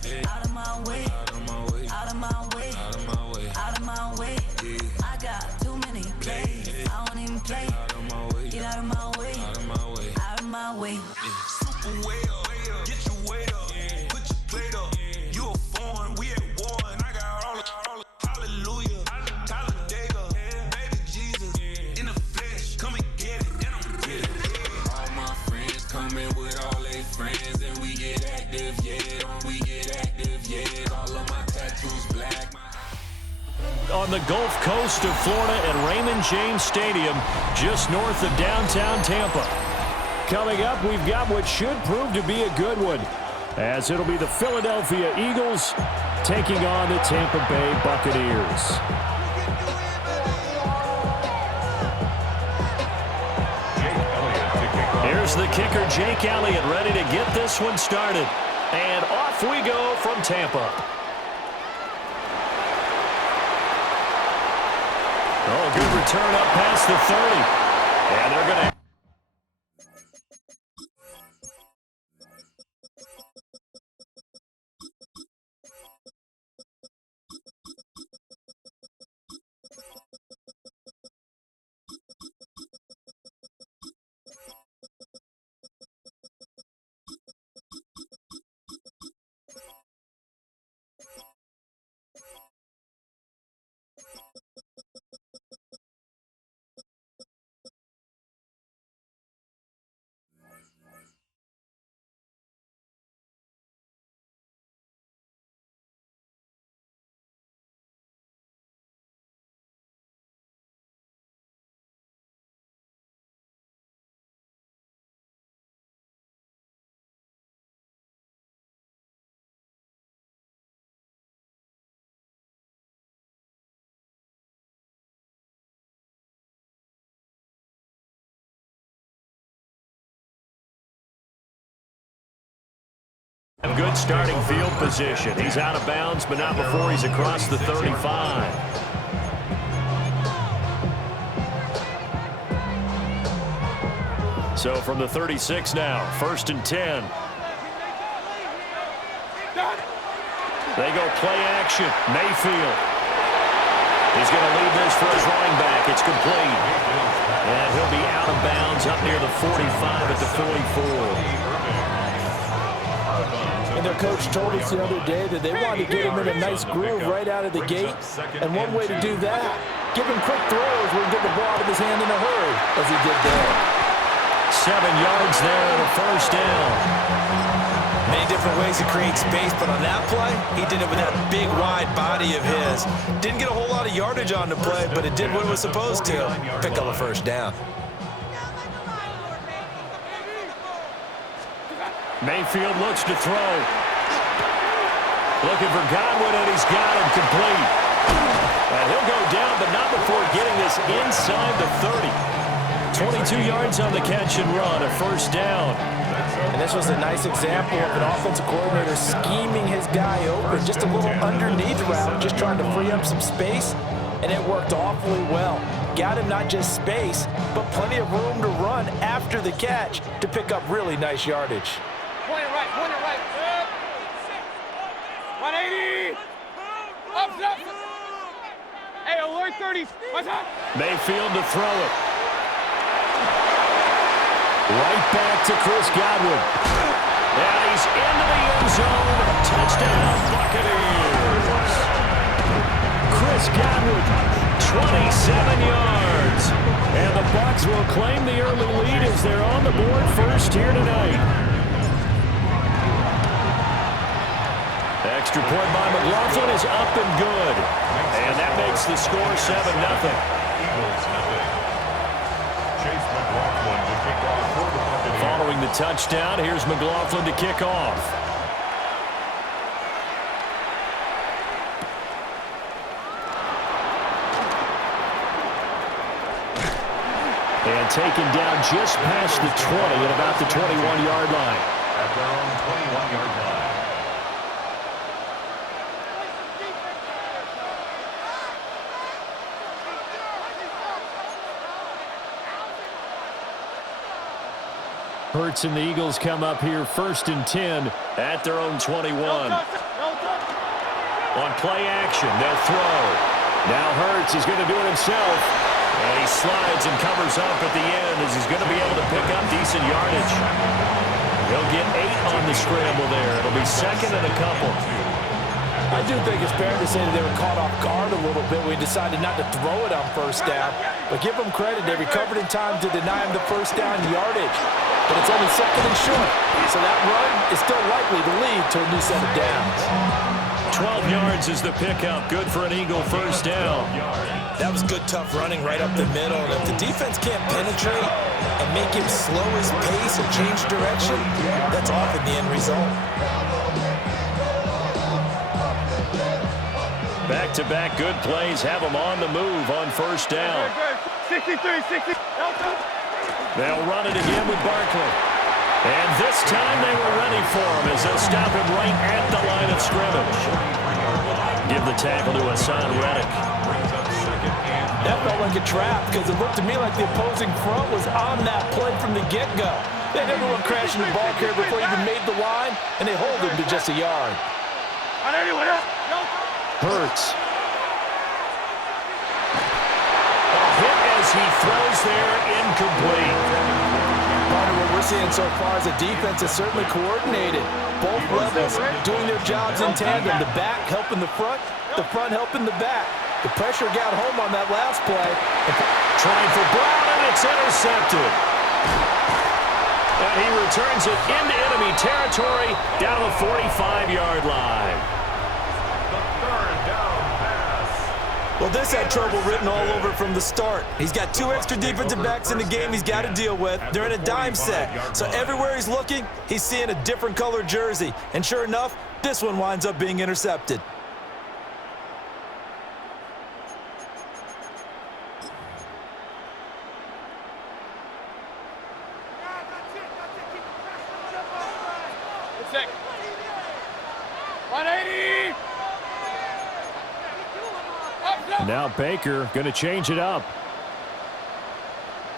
Out of my way, out of my way, out of my way, out of my way, out of my way. I got too many plays, I don't even play. Out of my way, get out of my way, out of my way, out of my way. Super way up, get your weight up, put your plate up. You a foreign, we at war, and I got all the hallelujah, Talladega, baby Jesus, in the flesh, come and get it, and I'm with it. All my friends coming with all their friends, and we get active, yeah, we get active, yeah. All of my tattoos black. On the Gulf Coast of Florida at Raymond James Stadium, just north of downtown Tampa. Coming up, we've got what should prove to be a good one, as it'll be the Philadelphia Eagles taking on the Tampa Bay Buccaneers. Here's the kicker, Jake Elliott, ready to get this one started. And off we go from Tampa. Oh, good return up past the 30. And they're going to... Good starting field position. He's out of bounds, but not before he's across the 35. So from the 36 now, 1st and 10. They go play action. Mayfield. He's going to leave this for his running back. It's complete. And he'll be out of bounds up near the 45 at the 44. And their coach told us the other day that they wanted to get him in a nice groove right out of the gate. And one way to do that, give him quick throws where he can get the ball out of his hand in a hurry, as he did there. 7 yards there and a first down. Many different ways to create space, but on that play, he did it with that big, wide body of his. Didn't get a whole lot of yardage on the play, but it did what it was supposed to. Pick up a first down. Mayfield looks to throw. Looking for Godwin, and he's got him complete. And he'll go down, but not before getting this inside the 30. 22 yards on the catch and run, a first down. And this was a nice example of an offensive coordinator scheming his guy open. Just a little underneath route, just trying to free up some space, and it worked awfully well. Got him not just space, but plenty of room to run after the catch to pick up really nice yardage. Point it right. 180. Up. Hey, alert 30. What's up? Mayfield to throw it. Right back to Chris Godwin. And he's into the end zone. Touchdown, Buccaneers. Chris Godwin, 27 yards. And the Bucs will claim the early lead as they're on the board first here tonight. Extra point by McLaughlin is up and good. And that makes the score 7-0. Following the touchdown, here's McLaughlin to kick off. And taken down just past the 20 at about the 21-yard line. At their own 21-yard line. Hurts and the Eagles come up here 1st and 10 at their own 21. On play action, they'll throw. Now Hurts is going to do it himself. And he slides and covers up at the end as he's going to be able to pick up decent yardage. He'll get 8 on the scramble there. It'll be 2nd and a couple. I do think it's fair to say that they were caught off guard a little bit when he decided not to throw it on 1st down. But give them credit. They recovered in time to deny him the 1st down yardage. But it's only 2nd and short. So that run is still likely to lead to a new set of downs. 12 yards is the pickup. Good for an Eagle 1st down. That was good, tough running right up the middle. And if the defense can't penetrate and make him slow his pace and change direction, that's often the end result. Back-to-back good plays have them on the move on 1st down. 63. They'll run it again with Barkley. And this time they were ready for him as they'll stop him right at the line of scrimmage. Give the tackle to Hassan Reddick. That felt like a trap because it looked to me like the opposing front was on that play from the get-go. They had everyone crashing the ball carrier before he even made the line, and they hold him to just a yard. Hurts. A hit as he throws there, incomplete. Part of what we're seeing so far is the defense is certainly coordinated. Both levels doing their jobs in tandem. The back helping the front helping the back. The pressure got home on that last play. Trying for Brown, and it's intercepted. And he returns it into enemy territory down the 45-yard line. Well, this had trouble written all over from the start. He's got 2 extra defensive backs in the game he's got to deal with. They're in a dime set. So everywhere he's looking, he's seeing a different color jersey. And sure enough, this one winds up being intercepted. Sick. 180. Now Baker going to change it up.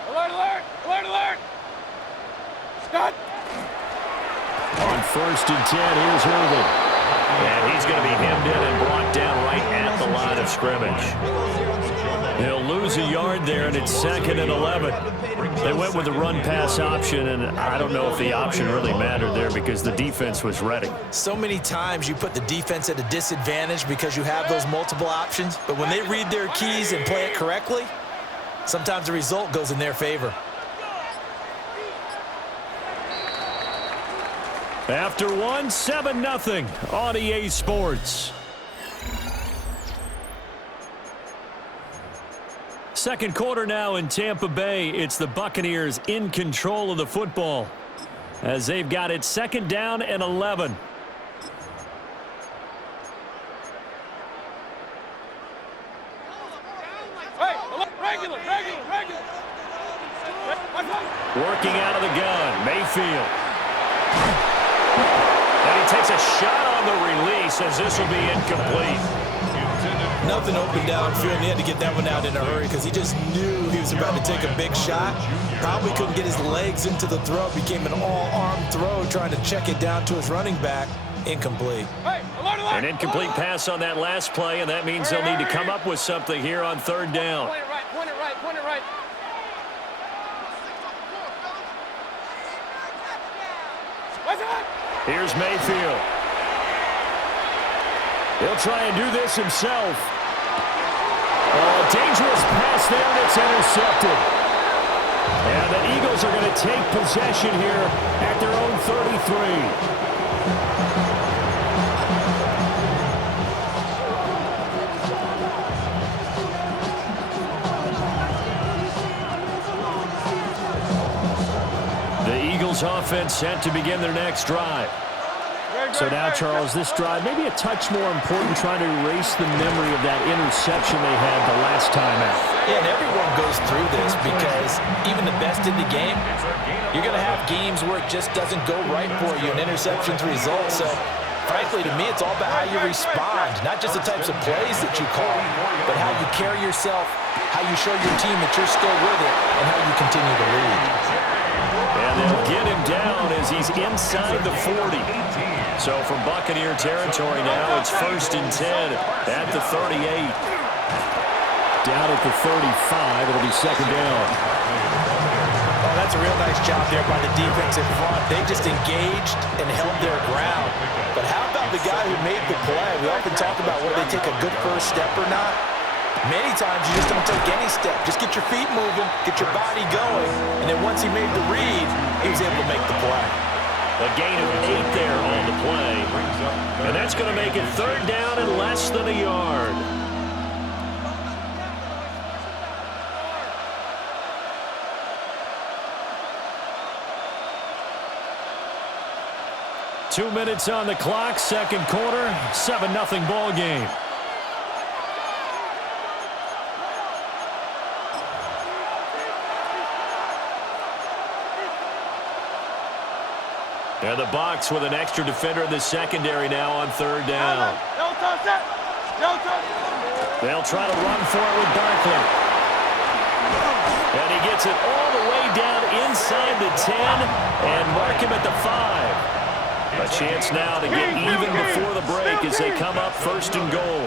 Alert. Stop. On 1st and 10, here's Irvin. And he's going to be hemmed in and brought down right at the line of scrimmage. He'll lose a yard there, and it's 2nd and 11. They went with the run-pass option, and I don't know if the option really mattered there because the defense was ready. So many times you put the defense at a disadvantage because you have those multiple options, but when they read their keys and play it correctly, sometimes the result goes in their favor. After 7-0 on EA Sports. Second quarter now in Tampa Bay. It's the Buccaneers in control of the football as they've got it 2nd down and 11. Hey, regular. Working out of the gun, Mayfield. And he takes a shot on the release as this will be incomplete. Nothing open downfield, and he had to get that one out in a hurry because he just knew he was about to take a big shot. Probably couldn't get his legs into the throw. Became an all-arm throw trying to check it down to his running back. Incomplete. Hey, alert. An incomplete pass on that last play, and that means they'll need to come up with something here on 3rd down. Point it right. Here's Mayfield. He'll try and do this himself. Oh, dangerous pass there, and it's intercepted. And the Eagles are going to take possession here at their own 33. The Eagles offense set to begin their next drive. So now, Charles, this drive maybe a touch more important, trying to erase the memory of that interception they had the last time out. Yeah, and everyone goes through this because even the best in the game, you're going to have games where it just doesn't go right for you, and interceptions result. So, frankly, to me, it's all about how you respond, not just the types of plays that you call, but how you carry yourself, how you show your team that you're still with it, and how you continue to lead. Yeah, And they'll get him down as he's inside the 40. So from Buccaneer territory now, it's 1st and 10 at the 38. Down at the 35, it'll be 2nd down. Oh, that's a real nice job there by the defense in front. They just engaged and held their ground. But how about the guy who made the play? We often talk about whether they take a good first step or not. Many times you just don't take any step. Just get your feet moving, get your body going, and then once he made the read, he was able to make the play. A gain of 8 there on the play. And that's going to make it 3rd down and less than a yard. Two minutes on the clock, second quarter, 7-0 ball game. And the Bucs with an extra defender in the secondary now on 3rd down. They'll try to run for it with Barkley. And he gets it all the way down inside the 10 and mark him at the 5. A chance now to get even before the break as they come up 1st and goal.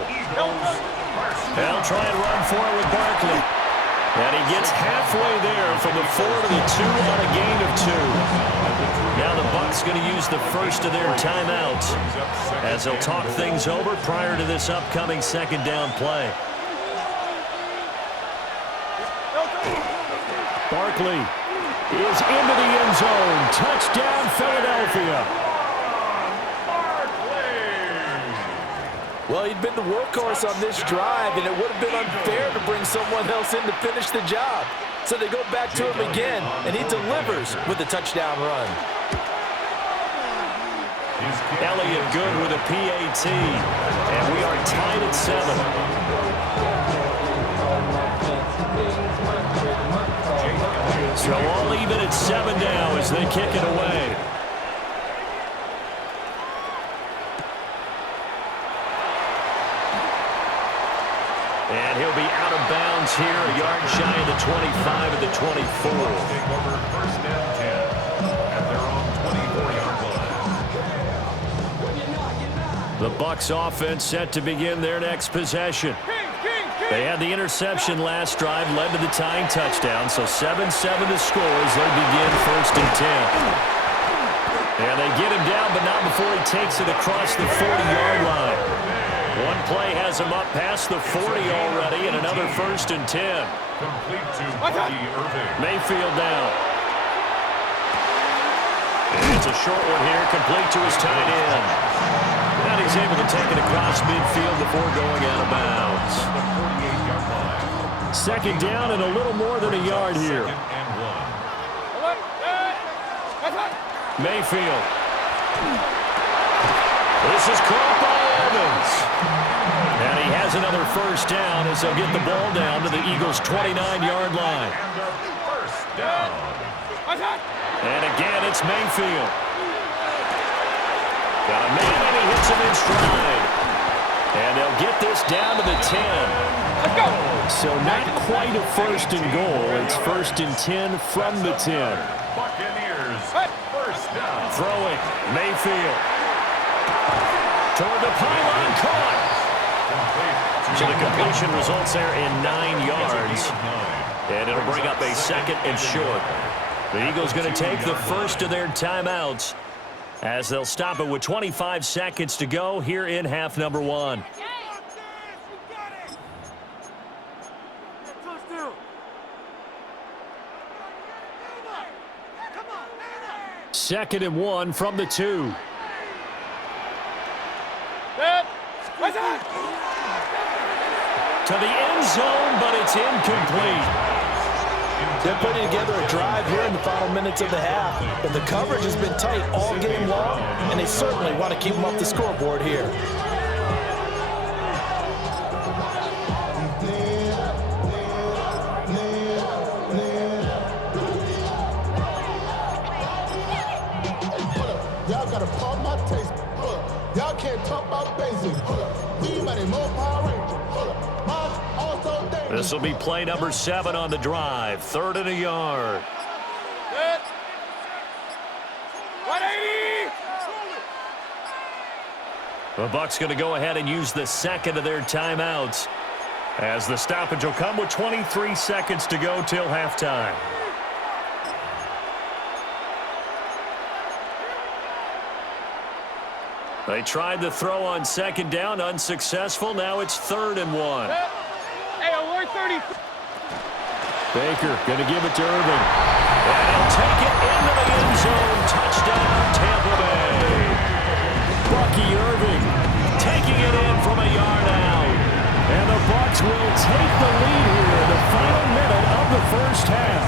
They'll try and run for it with Barkley. And he gets halfway there from the 4 to the 2 on a gain of 2. Now the Bucs going to use the first of their timeouts as they'll talk things over prior to this upcoming 2nd down play. Barkley is into the end zone. Touchdown, Philadelphia. Well, he'd been the workhorse on this drive, and it would have been unfair to bring someone else in to finish the job. So they go back to him again, and he delivers with a touchdown run. Elliott good with a PAT, and we are tied at 7. So all even at 7 now as they kick it away. And he'll be out of bounds here, a yard shy of the 25 of the 24. Take over 1st and 10 at their own 24-yard line. The Bucs offense set to begin their next possession. They had the interception last drive, led to the tying touchdown, so 7-7 to score as they begin 1st and 10. And they get him down, but not before he takes it across the 40-yard line. One play has him up past the 40 already, and another 1st and 10. Complete to Buddy Irving. Mayfield down. And it's a short one here, complete to his tight end. And he's able to take it across midfield before going out of bounds. The 48-yard line. 2nd down and a little more than a yard here. 2nd and 1. Mayfield. This is caught by Evans. And he has another 1st down as they'll get the ball down to the Eagles' 29-yard line. And a 1st down. And again, it's Mayfield. Got a man, and he hits him in stride. And they'll get this down to the 10. So not quite a 1st and goal. It's 1st and 10 from the 10. Buccaneers, 1st down. Throwing, Mayfield. Toward the pylon, caught. So the completion results there in 9 yards. And it'll bring up a 2nd and short. The Eagles going to take the first of their timeouts as they'll stop it with 25 seconds to go here in half number 1. Second and 1 from the 2. To the end zone, but it's incomplete. They're putting together a drive here in the final minutes of the half. But the coverage has been tight all game long, and they certainly want to keep them off the scoreboard here. Y'all gotta pump my taste. Y'all can't talk about basic. We might need more Power Rangers. This will be play number 7 on the drive. 3rd and a yard. The Bucs going to go ahead and use the second of their timeouts, as the stoppage will come with 23 seconds to go till halftime. They tried the throw on second down, unsuccessful. Now it's 3rd and 1. Hey, alert 30. Baker going to give it to Irving. And he'll take it into the end zone. Touchdown, Tampa Bay. Bucky Irving taking it in from a yard out. And the Bucs will take the lead here in the final minute of the first half.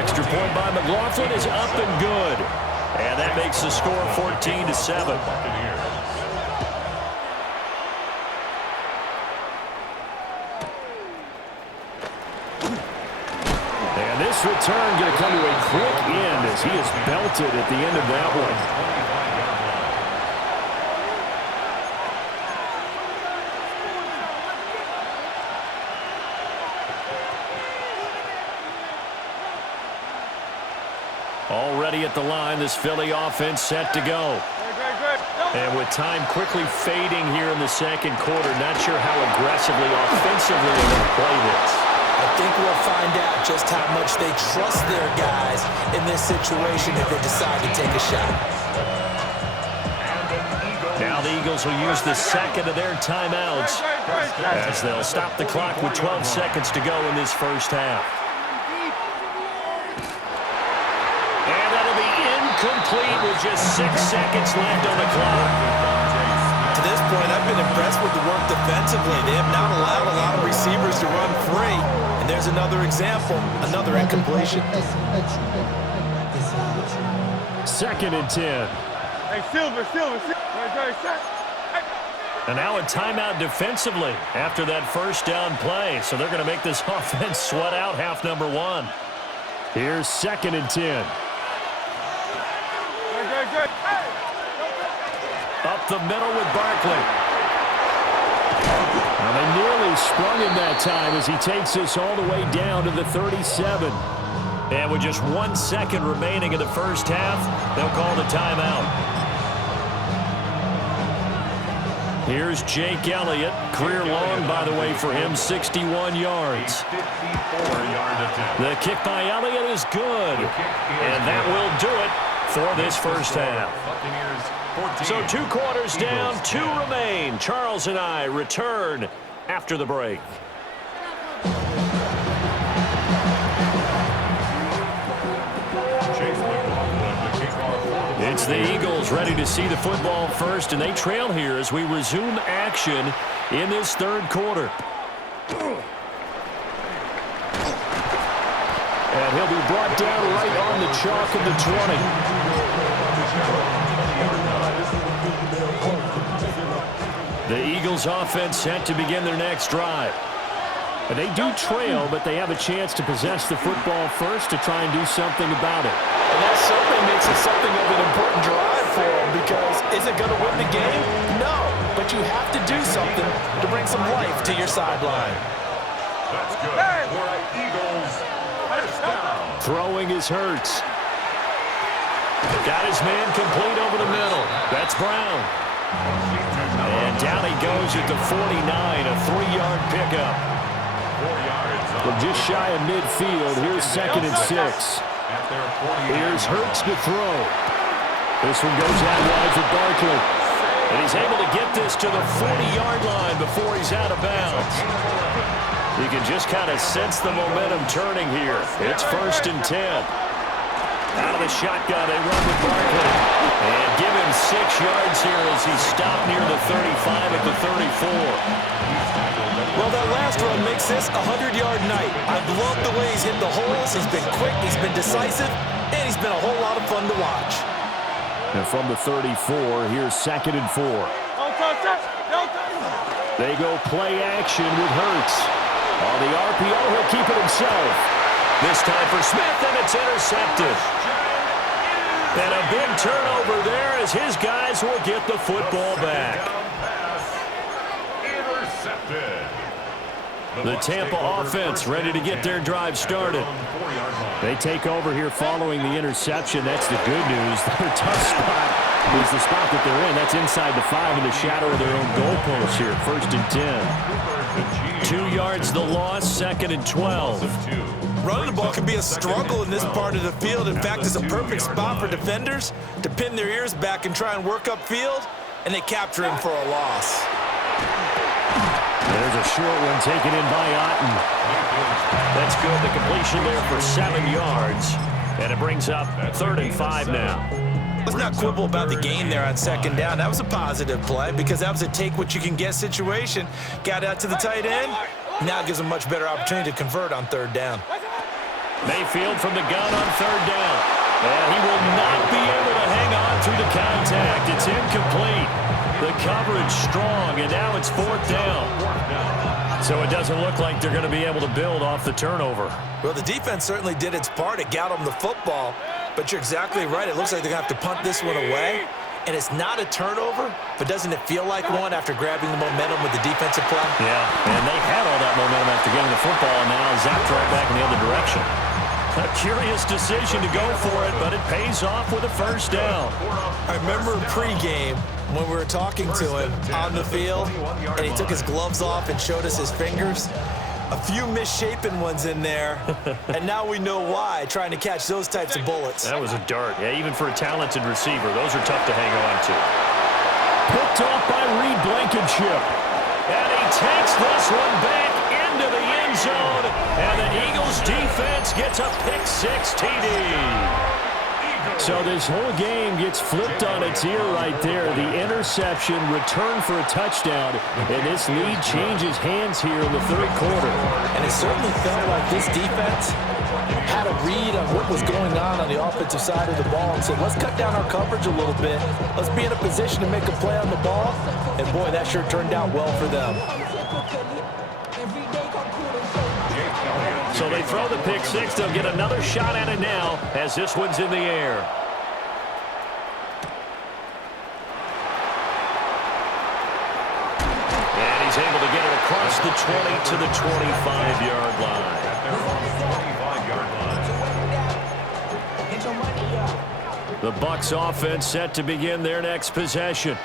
Extra point by McLaughlin is up and good. And that makes the score 14-7. And this return going to come to a quick end as he is belted at the end of that one. Already at the line, this Philly offense set to go. And with time quickly fading here in the second quarter, not sure how aggressively, offensively they're going to play this. I think we'll find out just how much they trust their guys in this situation if they decide to take a shot. Now the Eagles will use the second of their timeouts as they'll stop the clock with 12 seconds to go in this first half. Complete with just 6 seconds left on the clock. To this point, I've been impressed with the work defensively. They have not allowed a lot of receivers to run free. And there's another example, another incompletion. 2nd and 10. Hey, Silver. And now a timeout defensively after that first down play. So they're going to make this offense sweat out half number 1. Here's 2nd and 10. Up the middle with Barkley. Now they nearly sprung him that time as he takes this all the way down to the 37. And with just 1 second remaining in the first half, they'll call the timeout. Here's Jake Elliott. Career long, by the way, for him, 61 yards. The kick by Elliott is good. And that will do it for this first half. So 2 quarters down, 2 remain. Charles and I return after the break. It's the Eagles ready to see the football first, and they trail here as we resume action in this 3rd quarter. And he'll be brought down right on the chalk of the 20. The Eagles offense set to begin their next drive. And they do trail, but they have a chance to possess the football first to try and do something about it. And that certainly makes it something of an important drive for them, because is it going to win the game? No, but you have to do something to bring some life to your sideline. That's good for Eagles. First down. Throwing is Hurts. Got his man complete over the middle. That's Brown. And down he goes at the 49, a 3-yard pickup. 4 yards. From just shy of midfield, here's 2nd and 6. Here's Hurts to throw. This one goes out wide for Barkley. And he's able to get this to the 40-yard line before he's out of bounds. You can just kind of sense the momentum turning here. It's 1st and 10. Out of the shotgun, they run with Barkley. And give him 6 yards here as he's stopped near the 35 at the 34. Well, that last run makes this a 100-yard night. I've loved the way he's hit the holes. He's been quick, he's been decisive, and he's been a whole lot of fun to watch. And from the 34, here's 2nd and 4. They go play action with Hurts. On the RPO, he'll keep it himself. This time for Smith, and it's intercepted. And a big turnover there as his guys will get the football back. The Tampa offense ready to get their drive started. They take over here following the interception. That's the good news. They're a tough spot is the spot that they're in. That's inside the 5 in the shadow of their own goalpost here. 1st and 10. 2 yards the loss, 2nd and 12. Running the ball can be a struggle in this part of the field. In fact, it's a perfect spot for defenders to pin their ears back and try and work upfield, and they capture him for a loss. There's a short one taken in by Otten. That's good. The completion there for 7 yards. And it brings up 3rd and 5 now. Let's not quibble about the gain there on 2nd down. That was a positive play because that was a take-what-you-can-get situation. Got out to the tight end. Now gives them a much better opportunity to convert on 3rd down. Mayfield from the gun on 3rd down. And he will not be able to hang on through the contact. It's incomplete. The coverage strong, and now it's 4th down. So it doesn't look like they're going to be able to build off the turnover. Well, the defense certainly did its part. It got them the football. But you're exactly right. It looks like they're going to have to punt this one away. And it's not a turnover, but doesn't it feel like one after grabbing the momentum with the defensive play? Yeah, and they had all that momentum after getting the football, and now zapped right back in the other direction. A curious decision to go for it, but it pays off with a 1st down. I remember pregame when we were talking to him on the field, and he took his gloves off and showed us his fingers. A few misshapen ones in there, and now we know why, trying to catch those types of bullets. That was a dart. Yeah, even for a talented receiver, those are tough to hang on to. Picked off by Reed Blankenship. And he takes this one back into the end zone, and the Eagles defense gets a pick-6 TD. So this whole game gets flipped on its ear right there. The interception, return for a touchdown, and this lead changes hands here in the 3rd quarter. And it certainly felt like this defense had a read on what was going on the offensive side of the ball and said, let's cut down our coverage a little bit. Let's be in a position to make a play on the ball. And, boy, that sure turned out well for them. So they throw the pick-6. They'll get another shot at it now as this one's in the air. And he's able to get it across the 20 to the 25-yard line. The Bucs offense set to begin their next possession.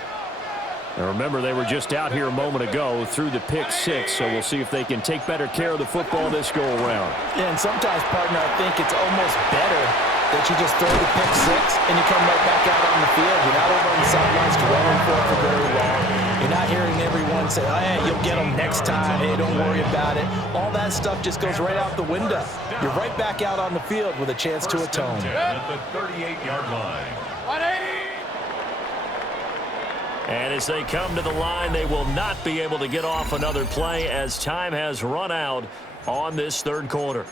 And remember, they were just out here a moment ago through the pick-6, so we'll see if they can take better care of the football this go-around. Yeah, and sometimes, partner, I think it's almost better that you just throw the pick-6 and you come right back out on the field. You're not over on the sidelines dwelling for it for very long. You're not hearing everyone say, oh, hey, you'll get them next time. Hey, don't worry about it. All that stuff just goes right out the window. You're right back out on the field with a chance to atone. At the 38-yard line. 180. And as they come to the line, they will not be able to get off another play as time has run out on this 3rd quarter.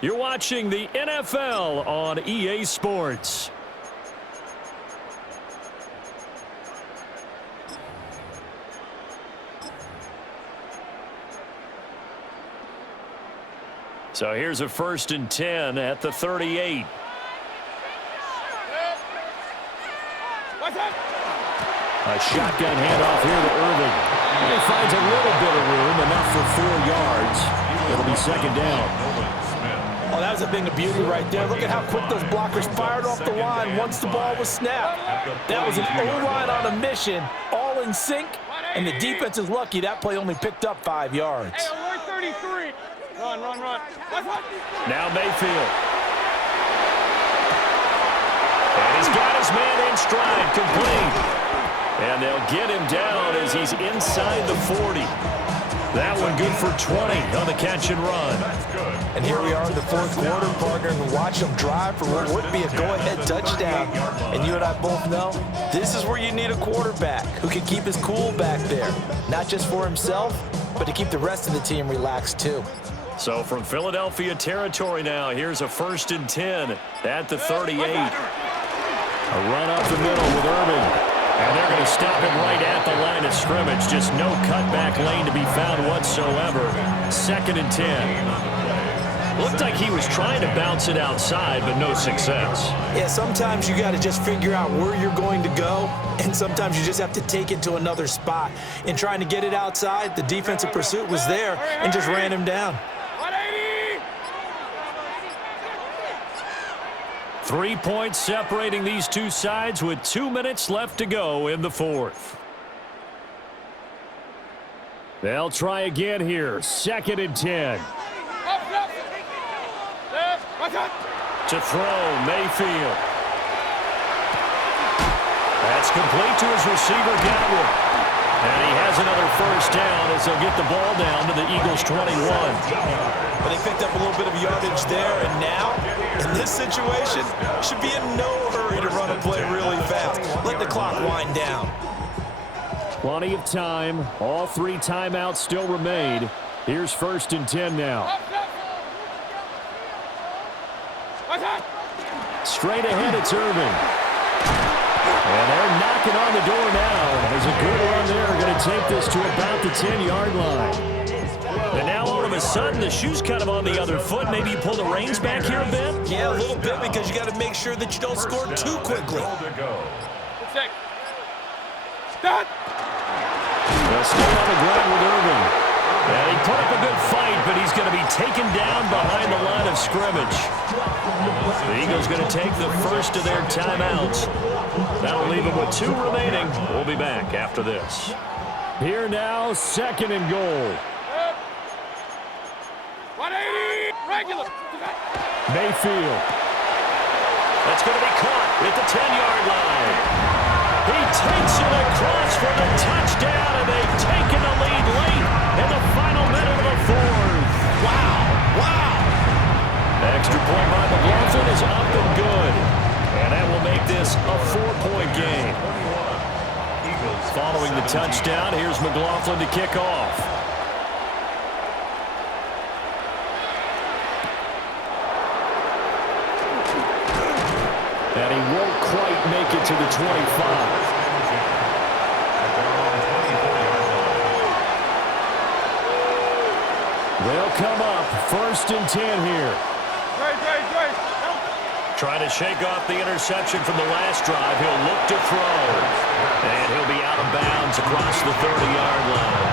You're watching the NFL on EA Sports. So here's a 1st and 10 at the 38. What's up? A shotgun handoff here to Irving. He finds a little bit of room, enough for 4 yards. It'll be 2nd down. Oh, that was a thing of beauty right there. Look at how quick those blockers fired off the line once the ball was snapped. That was an O-line on a mission, all in sync, and the defense is lucky that play only picked up 5 yards. Hey, alert 33. Run. Now Mayfield. And he's got his man in stride, complete. And they'll get him down as he's inside the 40. That one good for 20 on the catch and run. And here we are in the 4th quarter, partner, and watch them drive for what would be a go-ahead touchdown. And you and I both know this is where you need a quarterback who can keep his cool back there, not just for himself, but to keep the rest of the team relaxed too. So from Philadelphia territory now, here's a 1st and 10 at the 38. A run up the middle with Irving. And they're going to stop him right at the line of scrimmage. Just no cutback lane to be found whatsoever. 2nd and 10. Looked like he was trying to bounce it outside, but no success. Yeah, sometimes you got to just figure out where you're going to go, and sometimes you just have to take it to another spot. In trying to get it outside, the defensive pursuit was there and just ran him down. 180. 3 points separating these two sides with 2 minutes left to go in the fourth. They'll try again here. 2nd and 10. To throw, Mayfield. That's complete to his receiver, Godwin. And he has another first down as they'll get the ball down to the Eagles' 21. But they picked up a little bit of yardage there, and now, in this situation, should be in no hurry to run a play really fast. Let the clock wind down. Plenty of time. All 3 timeouts still remain. Here's 1st and 10 now. Straight ahead, it's Irvin. And they're knocking on the door now. There's a good run there. Going to take this to about the 10-yard line. And now all of a sudden, the shoe's kind of on the other foot. Maybe you pull the reins back here a bit? Yeah, a little bit, because you got to make sure that you don't score too quickly. They'll stay on the ground with Irvin. And he put up a good fight, but he's going to be taken down behind the line of scrimmage. The Eagles going to take the first of their timeouts. That'll leave them with 2 remaining. We'll be back after this. Here now, 2nd and goal. 180, regular. Mayfield. That's going to be caught at the 10-yard line. He takes it across for the touchdown, and they've taken the lead late in the final minute of the fourth. Wow, wow. Extra point by McLaughlin is up and good. And that will make this a 4-point game. Following the touchdown, here's McLaughlin to kick off. And he won't quite make it to the 25. They'll come up 1st and 10 here. Trying to shake off the interception from the last drive. He'll look to throw. And he'll be out of bounds across the 30-yard line.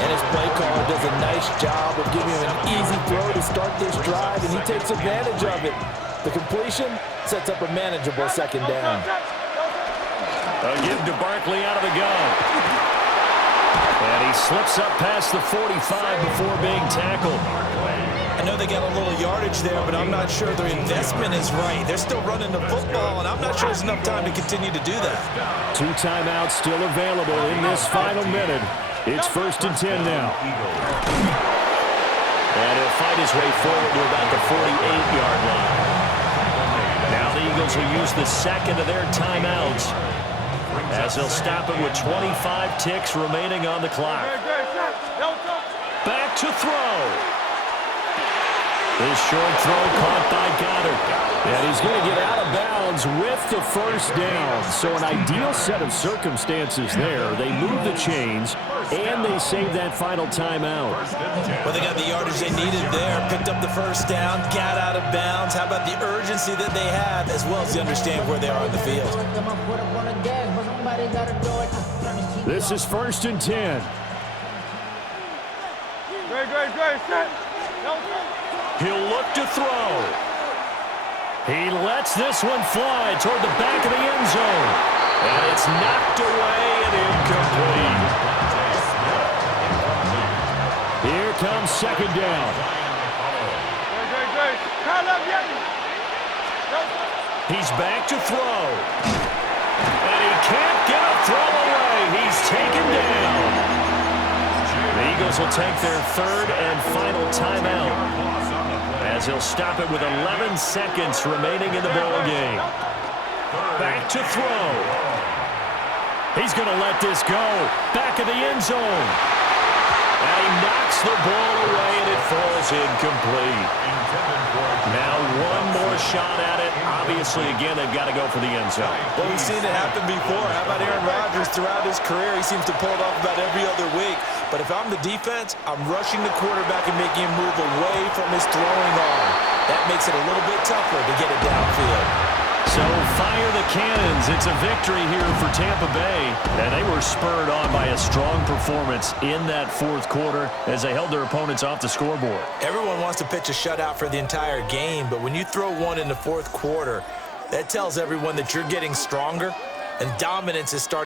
And his play caller does a nice job of giving him an easy throw to start this drive, and he takes advantage of it. The completion sets up a manageable 2nd down. A give to Barkley out of the gun. And he slips up past the 45 before being tackled. I know they got a little yardage there, but I'm not sure their investment is right. They're still running the football, and I'm not sure there's enough time to continue to do that. 2 timeouts still available in this final minute. It's 1st and 10 now. And he'll fight his way forward to about the 48-yard line. Now the Eagles will use the 2nd of their timeouts as they'll stop it with 25 ticks remaining on the clock. Back to throw. This short throw caught by Goddard. And he's going to get out of bounds with the first down. So an ideal set of circumstances there. They move the chains, and they save that final timeout. Well, they got the yardage they needed there. Picked up the first down, got out of bounds. How about the urgency that they have, as well as they understand where they are on the field? This is 1st and 10. Great, set. He'll look to throw. He lets this one fly toward the back of the end zone. And it's knocked away and incomplete. Here comes 2nd down. He's back to throw. And he can't get a throw away. He's taken down. The Eagles will take their 3rd and final timeout as he'll stop it with 11 seconds remaining in the ball game. Back to throw. He's going to let this go. Back of the end zone. And he knocks the ball away, and it falls incomplete. Now one more shot at it. Obviously, again, they've got to go for the end zone. Well, we've seen it happen before. How about Aaron Rodgers throughout his career? He seems to pull it off about every other week. But if I'm the defense, I'm rushing the quarterback and making him move away from his throwing arm. That makes it a little bit tougher to get it downfield. So fire the cannons. It's a victory here for Tampa Bay. And they were spurred on by a strong performance in that fourth quarter as they held their opponents off the scoreboard. Everyone wants to pitch a shutout for the entire game, but when you throw one in the fourth quarter, that tells everyone that you're getting stronger, and dominance is starting.